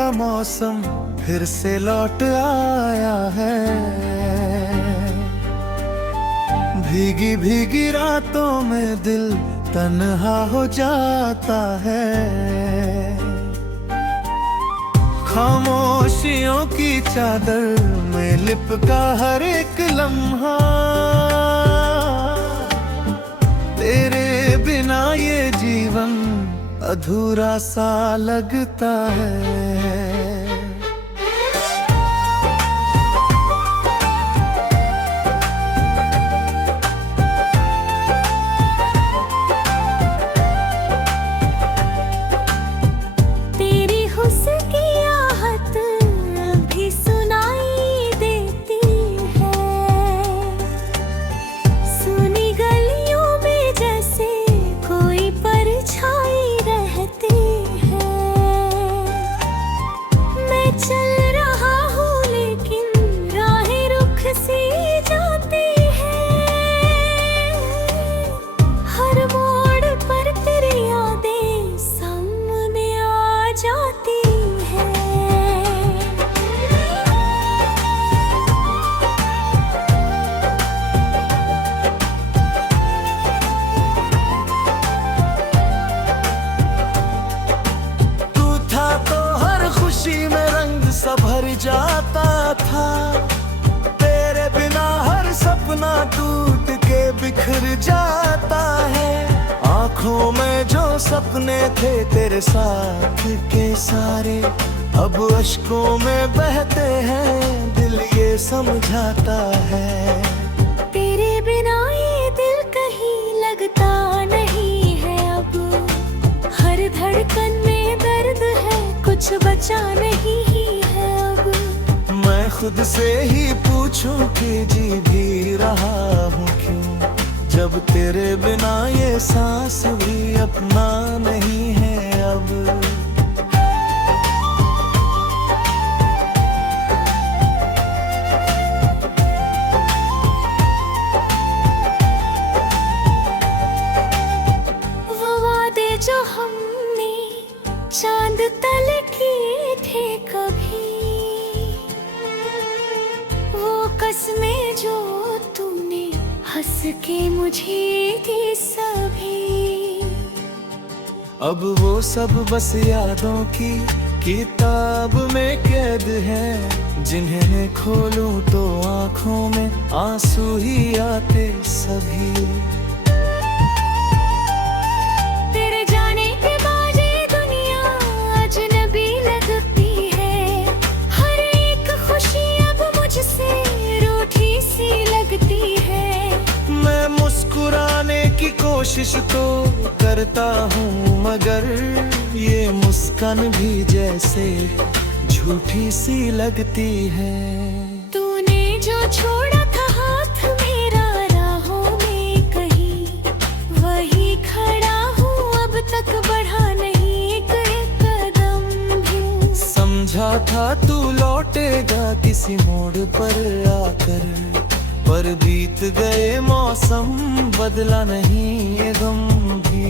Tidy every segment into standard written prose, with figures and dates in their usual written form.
का मौसम फिर से लौट आया है। भीगी भीगी रातों में दिल तन्हा हो जाता है। खामोशियों की चादर में लिपटा हर एक लम्हा, तेरे बिना ये जीवन अधूरा सा लगता है। सा भर जाता था, तेरे बिना हर सपना टूट के बिखर जाता है। आँखों में जो सपने थे तेरे साथ के सारे अब अश्कों में बहते हैं, दिल ये समझाता है। तेरे बिना ये दिल कहीं लगता नहीं है अब, हर धड़कन में दर्द है, कुछ बचा नहीं खुद से ही पूछूं कि जी भी रहा हूँ क्यों, जब तेरे बिना ये सांस भी अपना नहीं है अब। वो वादे जो हमने चांद तले किए थे कभी, कसमें जो तूने हंस के मुझे दी सभी, अब वो सब बस यादों की किताब में कैद है। जिन्हें खोलूं तो आंखों में आंसू ही आते सभी। कोशिश तो करता हूँ मगर ये मुस्कान भी जैसे झूठी सी लगती है। तूने जो छोड़ा था हाथ मेरा राहों में कहीं, वही खड़ा हूँ अब तक बढ़ा नहीं एक कदम भी। समझा था तू लौटेगा किसी मोड़ पर आकर, पर बीत गए मौसम बदला नहीं ये गम भी।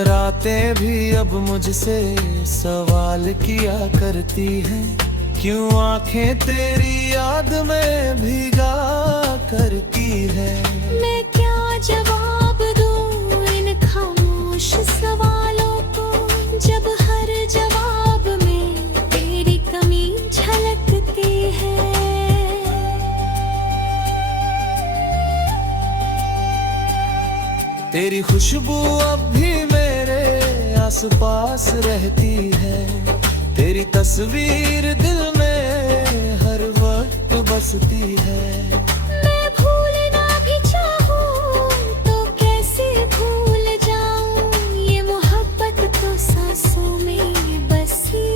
रातें भी अब मुझसे सवाल किया करती हैं, क्यों आंखें तेरी याद में भीगा करती है। मैं क्या जवाब दूं इन खामोश सवालों को, जब हर जवाब में तेरी कमी झलकती है। तेरी खुशबू अब भी मेरे आसपास रहती है, तेरी तस्वीर दिल में हर वक्त बसती है। मैं भूलना भी चाहूं तो कैसे भूल जाऊं, ये मोहब्बत तो सांसों में बसी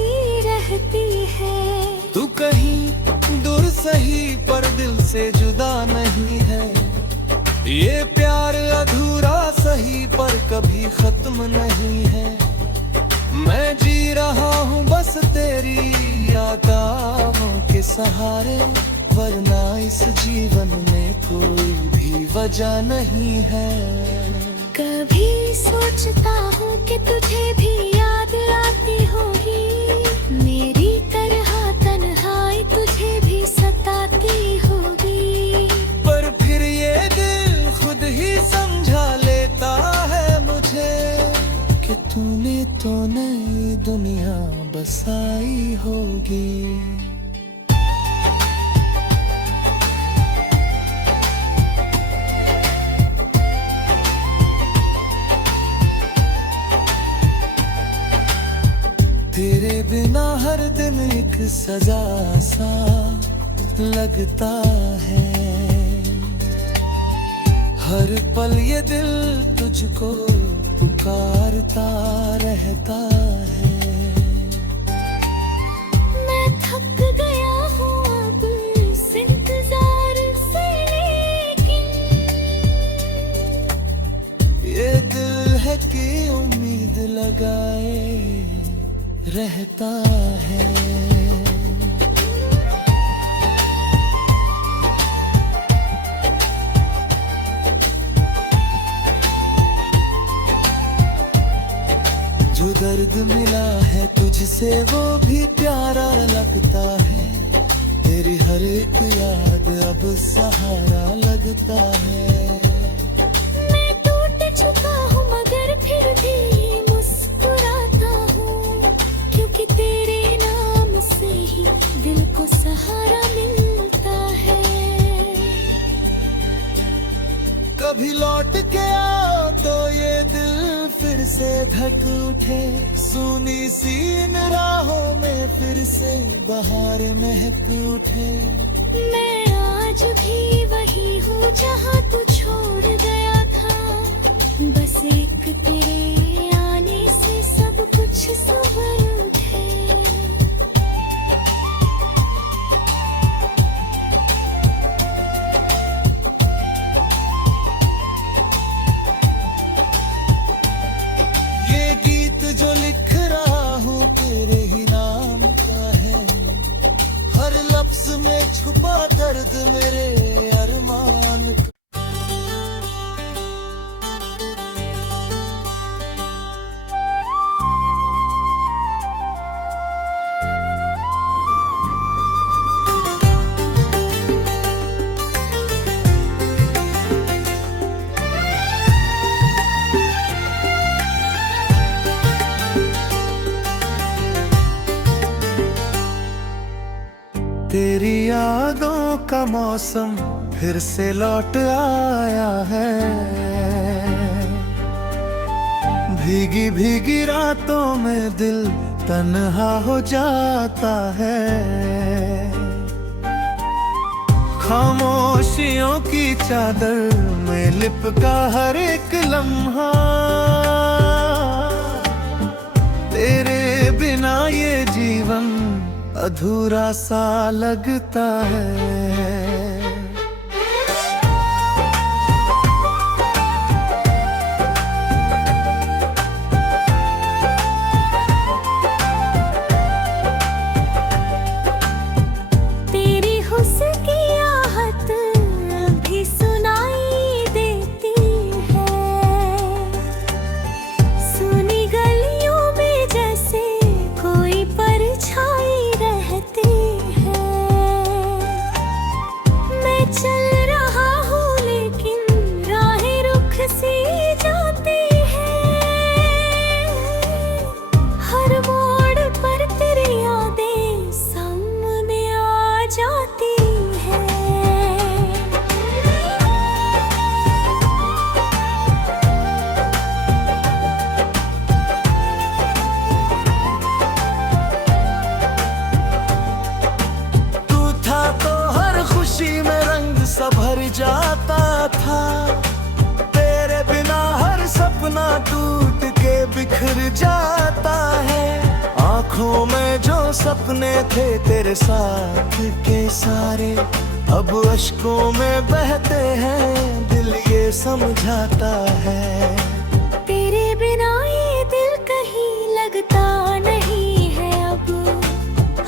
रहती है। तू कहीं दूर सही पर दिल से जुदा नहीं है, ये प्यार अधूरा सही पर कभी खत्म नहीं है। मैं जी रहा हूँ बस तेरी यादों के सहारे, वरना इस जीवन में कोई भी वजह नहीं है। कभी सोचता हूँ कि तुझे भी याद आती होगी, मेरी तरह तन्हाई तुझे भी सताती होगी। पर फिर ये दिल खुद ही समझा लेता है मुझे कि तूने तो नई दुनिया बसाई होगी। तेरे बिना हर दिन एक सजा सा लगता है, हर पल ये दिल तुझको पुकारता रहता है। मैं थक गया हूँ अब इस इंतजार से, लेकिन ये दिल है कि उम्मीद लगाए रहता है। जो दर्द मिला है तुझसे वो भी प्यारा लगता है, तेरी हर एक याद अब सहारा लगता है। मैं टूट चुका हूँ मगर फिर भी मुस्कुराता हूँ, क्योंकि तेरे नाम से ही दिल को सहारा मिलता है। कभी लौट के आओ तो ये दिल फिर से धक उठे, सुनी सी इन राहों में फिर से बहार महक उठे। मैं आज भी वही हूँ जहाँ तू छोड़ गया था, बस एक तेरे आने से सब कुछ संभल उठे। ये गीत जो लिख रहा हूँ तेरे ही नाम का है, हर लफ्ज में छुपा दर्द मेरे अरमान का। तेरी यादों का मौसम फिर से लौट आया है, भीगी भीगी रातों में दिल तन्हा हो जाता है। खामोशियों की चादर में लिपटा हर एक लम्हा, तेरे बिना ये जीवन अधूरा सा लगता है। तेरी हुस्न की आहट अभी सुनाई देती है, सुनी गलियों में जैसे कोई परछाई रहती है। मैं चल रहा हूँ लेकिन राहें रुख सी जाती है, हर मोड़ पर तेरी यादें सामने आ जाती है। तू था तो हर खुशी में रंग सा भर जाता था, तेरे बिना हर सपना टूट के बिखर जाता है। आँखों में जो सपने थे तेरे साथ के सारे अब अश्कों में बहते हैं, दिल ये समझाता है। तेरे बिना ये दिल कहीं लगता नहीं है अब,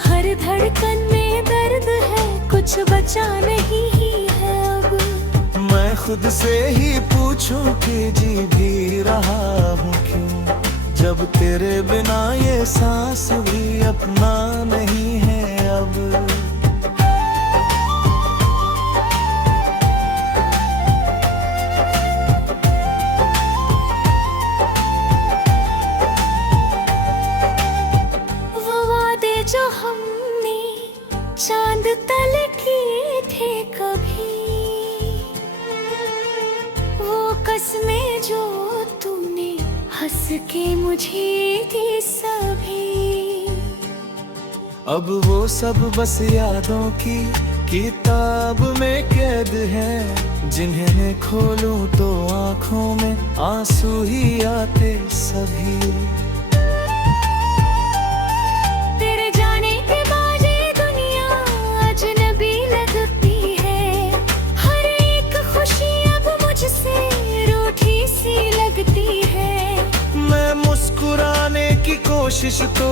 हर धड़कन में दर्द है कुछ बचा बचा नहीं है अब। मैं खुद से ही पूछूं कि जी भी रहा हूँ क्यों, जब तेरे बिना ये सांस भी अपना नहीं है अब। जो हमने चांद तल किए थे कभी, वो कसमें जो तूने हंस के मुझे दी सभी, अब वो सब बस यादों की किताब में कैद है, जिन्हें मैं खोलूं तो आंखों में आंसू ही आते सभी। मुस्कुराने की कोशिश तो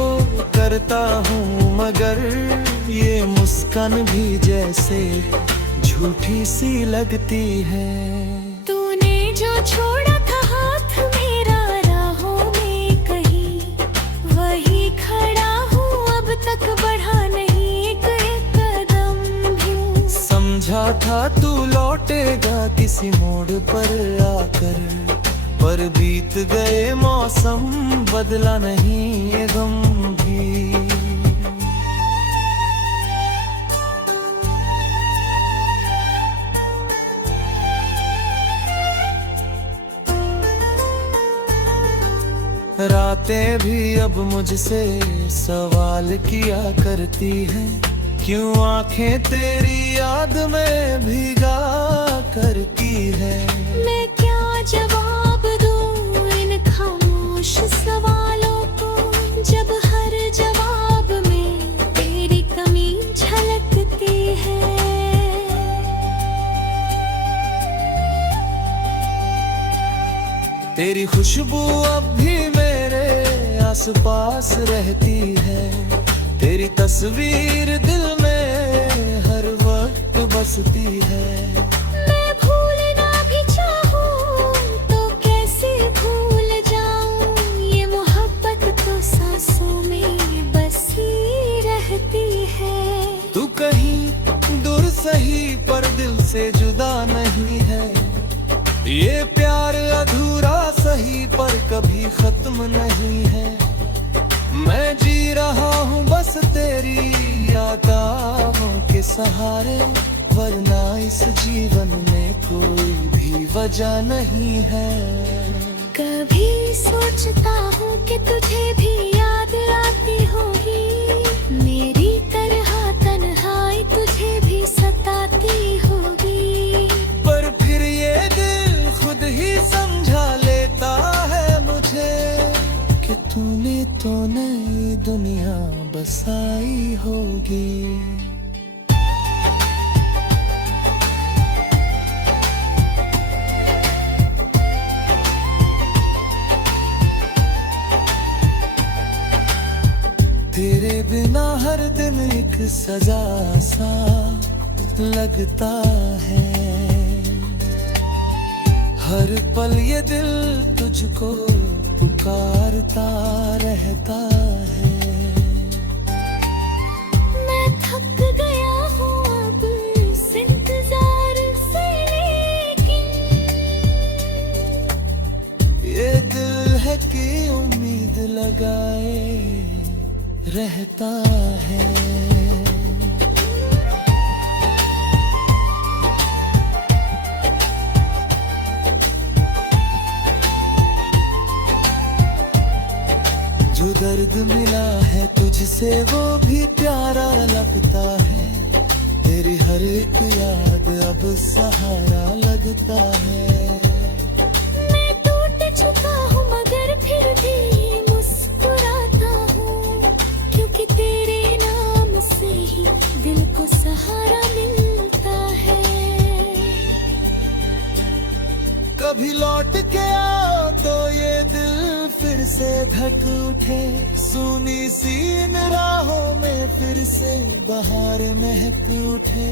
करता हूँ, मगर ये मुस्कान भी जैसे झूठी सी लगती है। तूने जो छोड़ा था हाथ मेरा राहों में कहीं, वही खड़ा हूँ अब तक बढ़ा नहीं एक कदम भी। समझा था तू लौटेगा किसी मोड़ पर आकर, पर बीत गए मौसम बदला नहीं ये गम भी। रातें भी अब मुझसे सवाल किया करती हैं, क्यों आंखें तेरी याद में भीगा करती है। मैं क्या जवाब दूं इन खामोश सवालों को, जब हर जवाब में तेरी कमी झलकती है। तेरी खुशबू अब भी मेरे आसपास रहती है, तेरी तस्वीर दिल में हर वक्त बसती है। मैं भूलना भी चाहूं तो कैसे भूल जाऊं, ये मोहब्बत तो सांसों में बसी रहती है। तू कहीं दूर सही पर दिल से जुदा नहीं है, ये प्यार अधूरा सही पर कभी खत्म नहीं है। मैं जी रहा हूँ बस तेरी यादों के सहारे, वरना इस जीवन में कोई भी वजह नहीं है। कभी सोचता हूँ कि तुझे भी याद आती होगी, मेरी तरह तन्हाई तुझे भी सताती होगी। पर फिर ये दिल खुद ही समझा लेता है मुझे कि तूने तो नई दुनिया बसाई होगी। तेरे बिना हर दिन एक सजा सा लगता है, हर पल ये दिल तुझको पुकारता रहता है। मैं थक गया हूँ अब इस इंतजार से, लेकिन ये दिल है कि उम्मीद लगाए रहता है। जो दर्द मिला है तुझसे वो भी प्यारा लगता है, तेरी हर एक याद अब सहारा लगता है। मैं टूट चुका हूँ मगर फिर भी मुस्कुराता हूँ, क्योंकि तेरे नाम से ही दिल को सहारा मिलता है। कभी लौट के आओ तो ये दिल फिर से धक उठे, सुनी सी इन राहों में फिर से बहार महक उठे।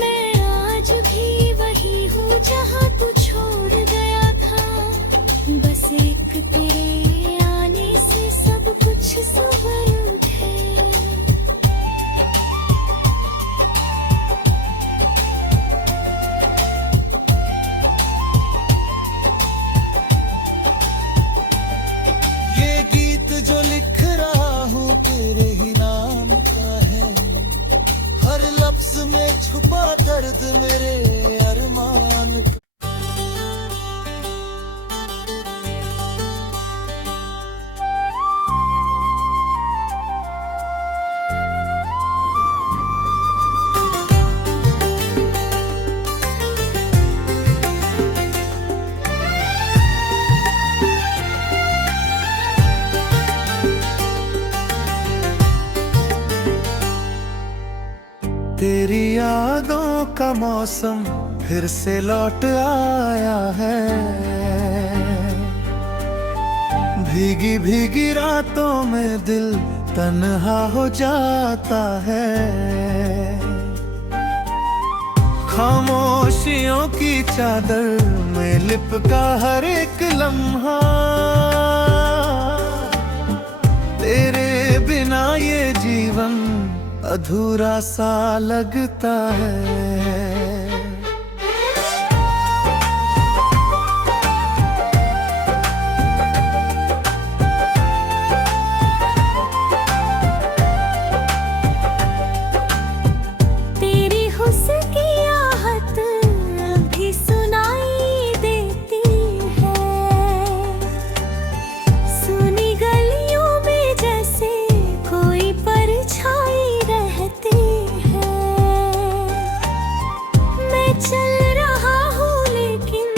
मैं आज भी वही हूँ जहाँ तू छोड़ गया था। बस एक तेरे आने से सब कुछ संवर उठे। ये गीत जो लिख रहा हूँ तेरे ही नाम का है। हर लफ्ज में छुपा दर्द मेरे अरमान का। तेरी यादों का मौसम फिर से लौट आया है। भीगी भीगी रातों में दिल तन्हा हो जाता है। खामोशियों की चादर में लिपटा हर एक लम्हा। तेरे बिना ये जीवन अधूरा सा लगता है। तेरी हुस्न की आहट भी सुनाई देती है। सुनी गलियों में जैसे कोई परछाई रहती है। मैं चल रहा हूँ लेकिन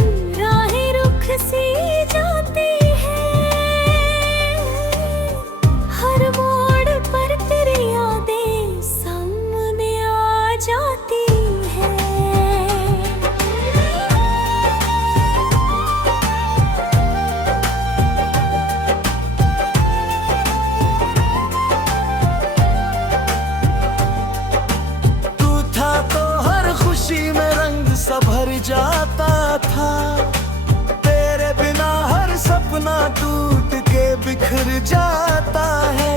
राहें रुख सी जाती है। हर मोड़ पर तेरी यादें सामने आ जाती है। तू था तो हर खुशी में रंग सा भर जाता था। तेरे बिना हर सपना टूट के बिखर जाता है।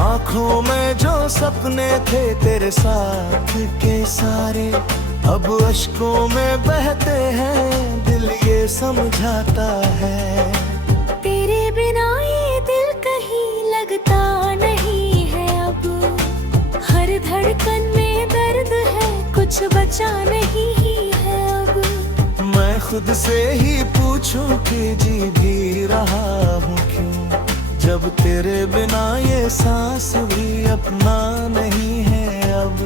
आंखों में जो सपने थे तेरे साथ के सारे अब अश्कों में बहते हैं। दिल ये समझाता है। तेरे बिना ये दिल कहीं लगता नहीं है अब। हर धड़कन में दर्द है, कुछ बचा नहीं है अब। मैं खुद से ही पूछूं कि जी भी रहा हूँ क्यों, जब तेरे बिना ये सांस भी अपना नहीं है अब।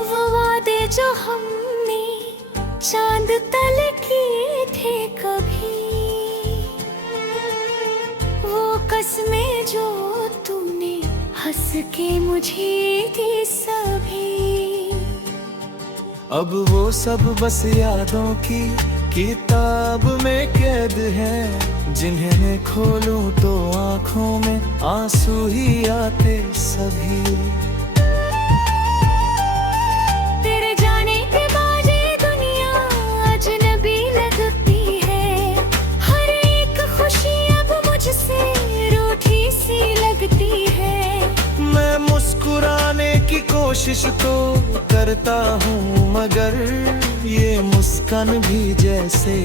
वो वादे जो हमने चांद तल किए थे कभी, वो कसमें जो तुमने हंस के मुझे दी सभी। अब वो सब बस यादों की किताब में कैद है। जिन्हें खोलूं तो आंखों में आंसू ही आते सभी। तेरे जाने के बाद ये दुनिया अजनबी लगती है। हर एक खुशी अब मुझसे रूठी सी लगती है। मैं मुस्कुराने की कोशिश तो करता हूँ मगर ये मुस्कान भी जैसे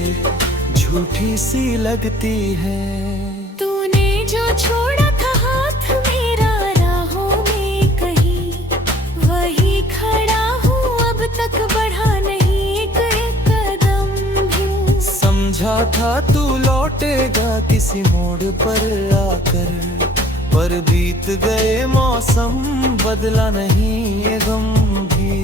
झूठी सी लगती है। तूने जो छोड़ा था हाथ मेरा राहों में कहीं, वही खड़ा हूँ अब तक बढ़ा नहीं एक कदम भी। समझा था तू लौटेगा किसी मोड़ पर आकर, पर बीत गए मौसम बदला नहीं ये गम भी।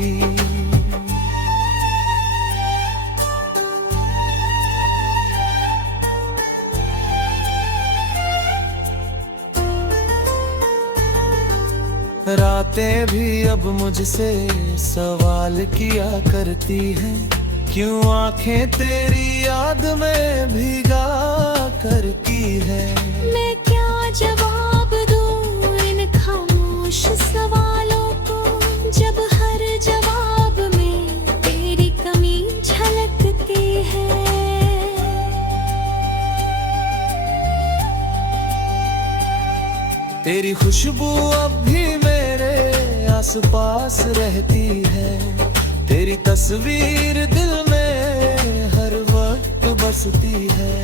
रातें भी अब मुझसे सवाल किया करती हैं। क्यों आंखें तेरी याद में भीगा करती है। मैं क्या जवाब दूं इन खामोश सवालों को, जब हर जवाब में तेरी कमी झलकती है। तेरी खुशबू अब भी मेरे आसपास रहती है। तेरी तस्वीर दिल में हर वक्त बसती है।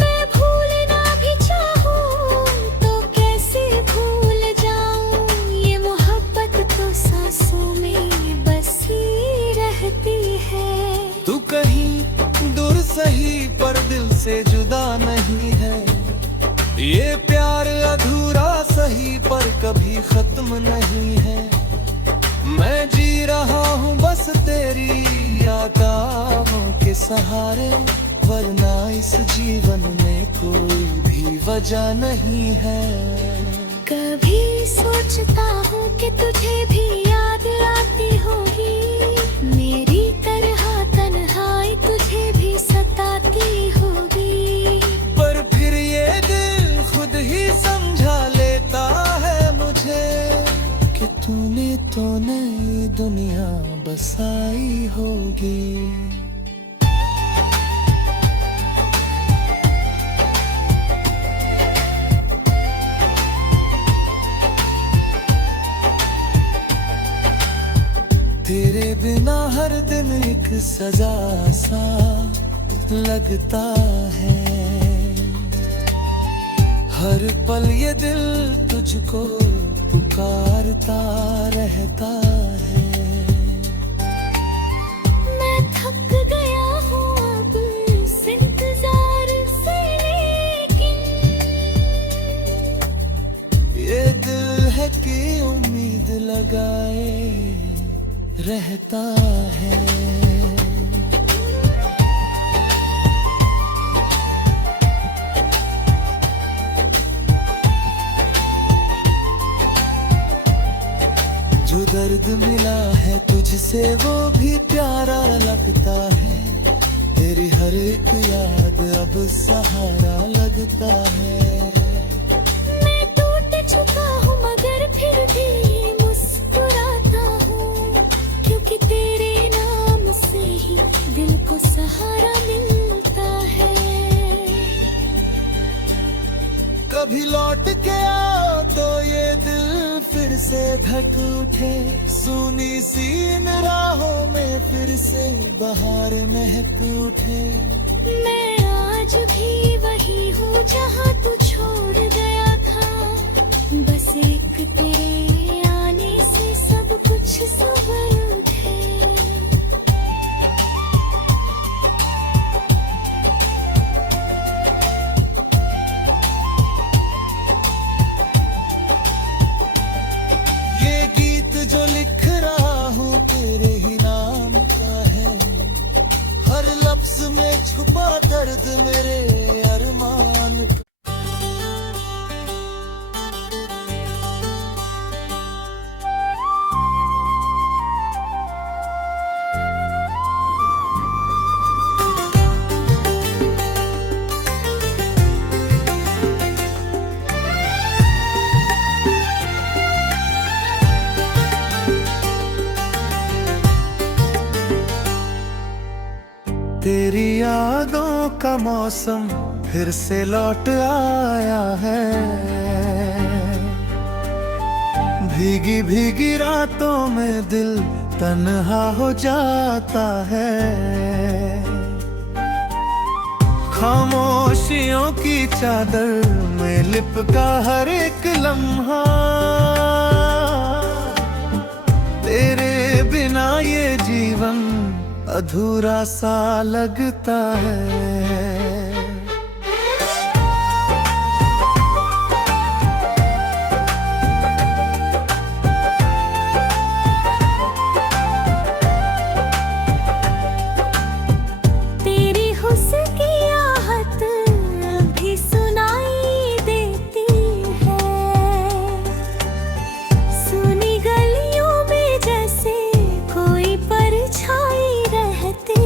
मैं भूलना भी चाहूं तो कैसे भूल जाऊं, ये मोहब्बत तो सांसों में बसी रहती है। तू कहीं दूर सही पर दिल से जुदा नहीं है। ये प्यार अधूरा सही पर कभी खत्म नहीं है। मैं जी रहा हूँ बस तेरी यादों के सहारे, वरना इस जीवन में कोई भी वजह नहीं है। कभी सोचता हूँ कि तुझे भी याद आती होगी, मेरी तरह तन्हाई तुझे भी सताती होगी। पर फिर ये दिल खुद ही समझा लेता है मुझे कि तूने तो नई दुनिया बसाई होगी। तेरे बिना हर दिन एक सजा सा लगता है। हर पल ये दिल तुझको पुकारता रहता है। मैं थक गया हूँ अब इस इंतजार से, लेकिन ये दिल है कि उम्मीद लगाए रहता है। जो दर्द मिला है तुझसे वो भी प्यारा लगता है। तेरी हर एक याद अब सहारा लगता है। मैं टूट चुका हूँ मगर फिर भी मुस्कुराता हूँ, क्योंकि तेरे नाम से ही दिल को सहारा मिलता है। कभी लौट के आओ तो ये दिल फिर से धक उठे। सुनी सी इन राहों में फिर से बहार महक उठे। मैं आज भी वही हूँ जहाँ तू छोड़ गया था, बस एक तेरे आने से सब कुछ संभल उठे। ये गीत जो लिख रहा हूँ तेरे ही नाम का है। हर लफ्ज में छुपा दर्द मेरे अरमान का। तेरी यादों का मौसम फिर से लौट आया है। भीगी भीगी रातों में दिल तन्हा हो जाता है। खामोशियों की चादर में लिपटा हर एक लम्हा, तेरे बिना ये जीवन अधूरा सा लगता है। तेरी हुस्न की आहट भी सुनाई देती है। सुनी गलियों में जैसे कोई परछाई रहती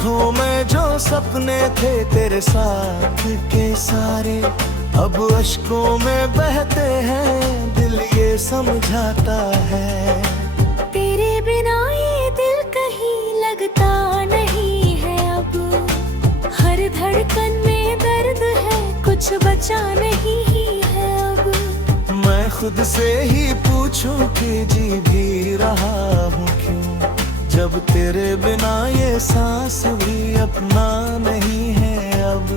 आंखों में जो सपने थे तेरे साथ के सारे अब अश्कों में बहते हैं, दिल ये समझाता है। तेरे बिना ये दिल कहीं लगता नहीं है अब, हर धड़कन में दर्द है, कुछ बचा नहीं है अब। मैं खुद से ही पूछूं कि जी भी रहा हूँ क्यों, जब तेरे बिना ये सांस भी अपना नहीं है अब।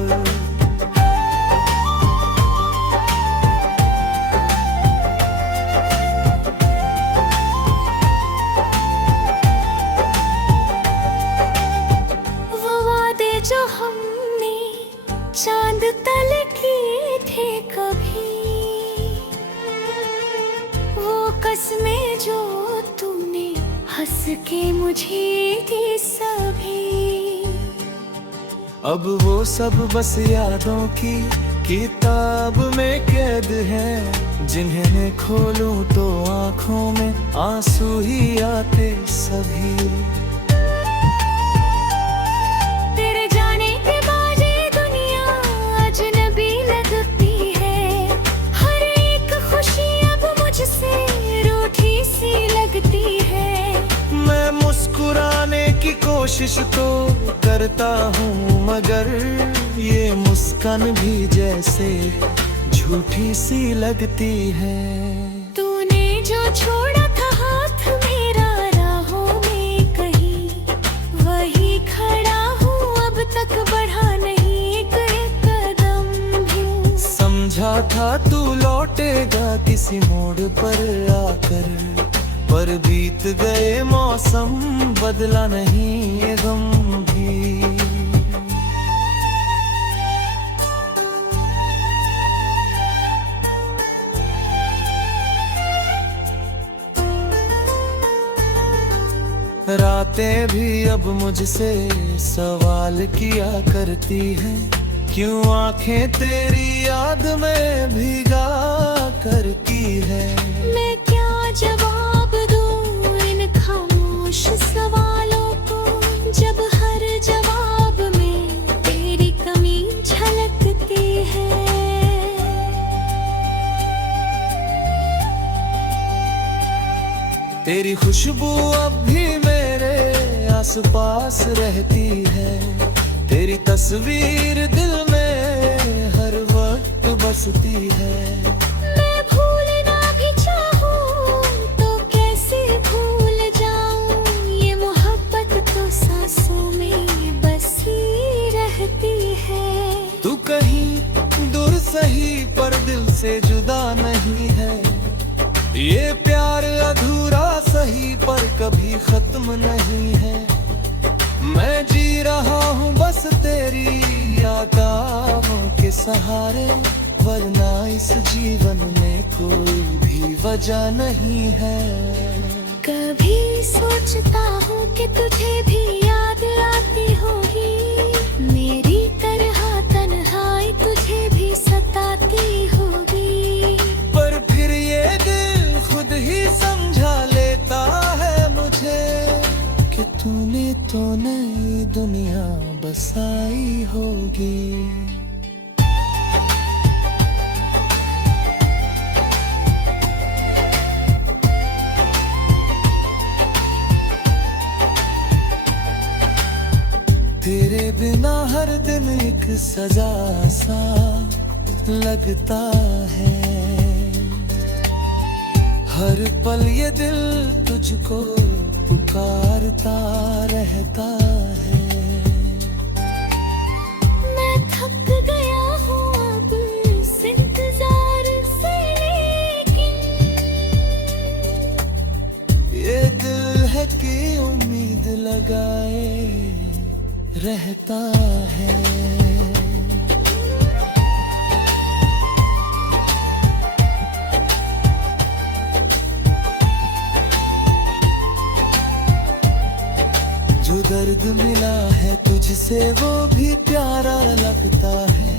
वो वादे जो हमने चांद तल किए थे कभी, वो कसमें जो तूने हंस के मुझे दी सभी, अब वो सब बस यादों की किताब में कैद है, जिन्हें खोलूं तो आंखों में आंसू ही आते सभी। तेरे जाने के बाद ये दुनिया अजनबी लगती है, हर एक खुशी अब मुझसे रूठी सी लगती है। मैं मुस्कुराने की कोशिश तो करता हूँ, मगर ये मुस्कान भी जैसे झूठी सी लगती है। तूने जो छोड़ा था हाथ मेरा राहों में कहीं, वही खड़ा हूँ अब तक बढ़ा नहीं एक कदम भी। समझा था तू लौटेगा किसी मोड़ पर आकर, पर बीत गए मौसम बदला नहीं ये गम भी। रातें भी अब मुझसे सवाल किया करती हैं, क्यों आंखें तेरी याद में भीगा करती है। मैं क्या जवाब दूं इन खामोश सवालों को, जब हर जवाब में तेरी कमी झलकती है। तेरी खुशबू अब भी मेरे आसपास रहती है, तेरी तस्वीर दिल में हर वक्त बसती है। मैं भूलना भी चाहूं तो कैसे भूल जाऊं, ये मोहब्बत तो सांसों में बसी रहती है। तू कहीं दूर सही पर दिल से जुदा नहीं है, ये प्यार अधूरा सही पर कभी खत्म नहीं है। मैं जी रहा हूँ बस तेरी यादों के सहारे, वरना इस जीवन में कोई भी वजह नहीं है। कभी सोचता हूँ कि तुझे भी याद आती होगी, मेरी तरह तन्हाई तुझे भी सताती होगी। पर फिर ये दिल खुद ही समझा लेता है मुझे कि तूने तो नई दुनिया बसाई होगी। तेरे बिना हर दिन एक सजा सा लगता है, हर पल ये दिल तुझको पुकारता रहता है। मैं थक गया हूँ अब इस इंतजार से, लेकिन ये दिल है कि उम्मीद लगाए रहता है। जो दर्द मिला है तुझसे वो भी प्यारा लगता है,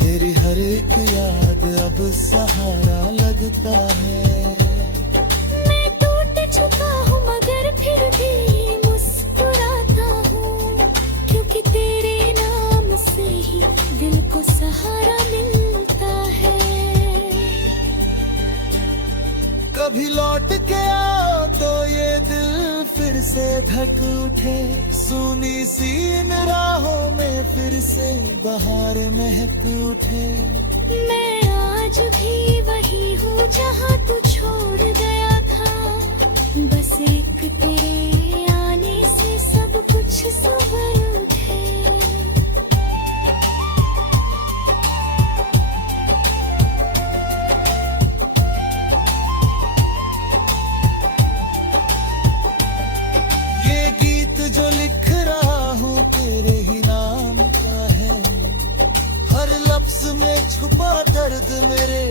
तेरी हर एक याद अब सहारा लगता है। मैं टूट चुका हूँ मगर फिर भी मुस्कुराता हूँ, कभी लौट के आओ तो ये दिल फिर से धक उठे, सुनी सी इन राहों में फिर से बहार महक उठे। मैं आज भी वही हूँ जहाँ तू छोड़ गया था, बस एक तेरे आने से सब कुछ संभल उठे। ये गीत जो लिख रहा हूँ तेरे ही नाम का है, हर लफ्ज में छुपा दर्द मेरे